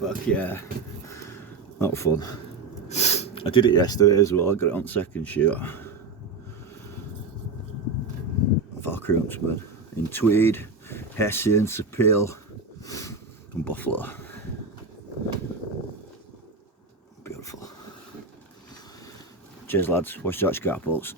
Fuck yeah. That was fun. I did it yesterday as well, I got it on second shoot. Valkyrie huntsman in Tweed, Hessian, Sapil and Buffalo. Beautiful. Cheers lads, watch your catapults.